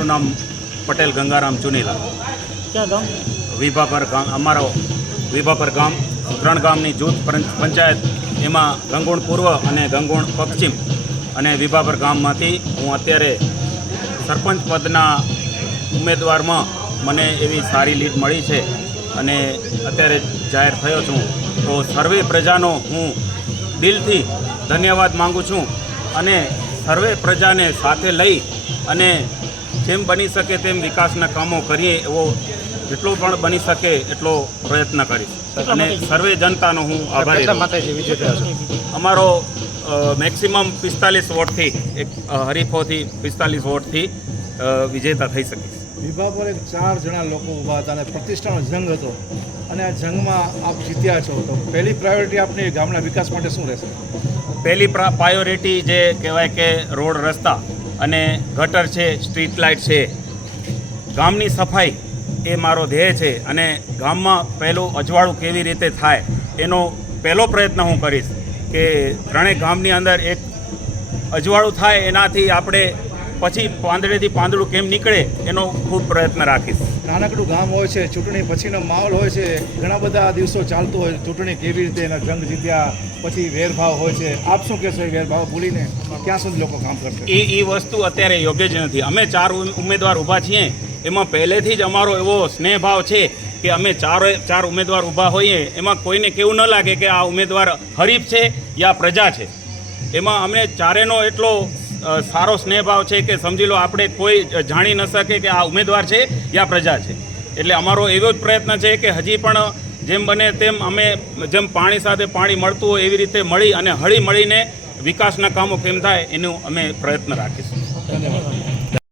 મારું નામ પટેલ ગંગારામ ચુનીલા. ક્યાં ગામ? વિભાપર ગામ. અમારો વિભાપર ગામ 3 ગામની જૂથ પંચાયત, એમાં ગંગોણ પૂર્વ અને ગંગોણ પશ્ચિમ અને વિભાપર ગામમાંથી હું અત્યારે સરપંચ પદના ઉમેદવારમાં મને એવી સારી લીડ મળી છે અને અત્યારે જાહેર થયો છું. તો સર્વે પ્રજાનો હું દિલથી ધન્યવાદ માગું છું અને સર્વે પ્રજાને સાથે લઈ અને જેમ બની શકે તેમ વિકાસના કામો કરીએ એવો જેટલો પણ બની શકે એટલો પ્રયત્ન કરીશ અને સર્વે જનતાનો હું આભારી છું. અમારો મેક્સિમમ 45 વોટથી, એક હરીફોથી 45 વોટથી વિજેતા થઈ શકીશ. વિભા પર 4 જણા લોકો ઊભા હતા અને પ્રતિષ્ઠાનો જંગ હતો અને આ જંગમાં આપ જીત્યા છો, તો પહેલી પ્રાયોરિટી આપની ગામના વિકાસ માટે શું રહેશે? પહેલી પ્રાયોરિટી જે કહેવાય કે રોડ રસ્તા અને ગટર છે, સ્ટ્રીટ લાઇટ છે, ગામની સફાઈ એ મારો ધ્યેય છે અને ગામમાં પહેલું અજવાળું કેવી રીતે થાય એનો પહેલો પ્રયત્ન હું કરીશ કે ત્રણેય ગામની અંદર એક અજવાળું થાય, એનાથી આપણે પછી પાંદડેથી પાંદડું કેમ નીકળે એનો ખૂબ પ્રયત્ન રાખીશ. નાનકડું ગામ હોય છે, ચૂંટણી પછીનો માહોલ હોય છે, ઘણા બધા દિવસો ચાલતું હોય, ચૂંટણી કેવી રીતે એના જંગ જીત્યા પછી વેરભાવ હોય છે, આપ શું કહેશો? એ વેરભાવ ભૂલીને ક્યાં સુધી લોકો કામ કરશે? એ વસ્તુ અત્યારે યોગ્ય જ નથી. અમે 4 ઉમેદવાર ઊભા છીએ, એમાં પહેલેથી જ અમારો એવો સ્નેહભાવ છે કે અમે ચાર ઉમેદવાર ઊભા હોઈએ એમાં કોઈને કેવું ન લાગે કે આ ઉમેદવાર હરીફ છે યા પ્રજા છે. એમાં અમને ચારેનો એટલો સારો સ્નેહભાવ છે કે સમજી લો આપણે કોઈ જાણી ન શકે કે આ ઉમેદવાર છે યા પ્રજા છે. એટલે અમારો એવો જ પ્રયત્ન છે કે હજી પણ જેમ બને તેમ અમે જેમ પાણી સાથે પાણી મળતું હોય એવી રીતે મળી અને હળી મળીને વિકાસના કામો કેમ થાય એનું અમે પ્રયત્ન રાખીશું. ધન્યવાદ.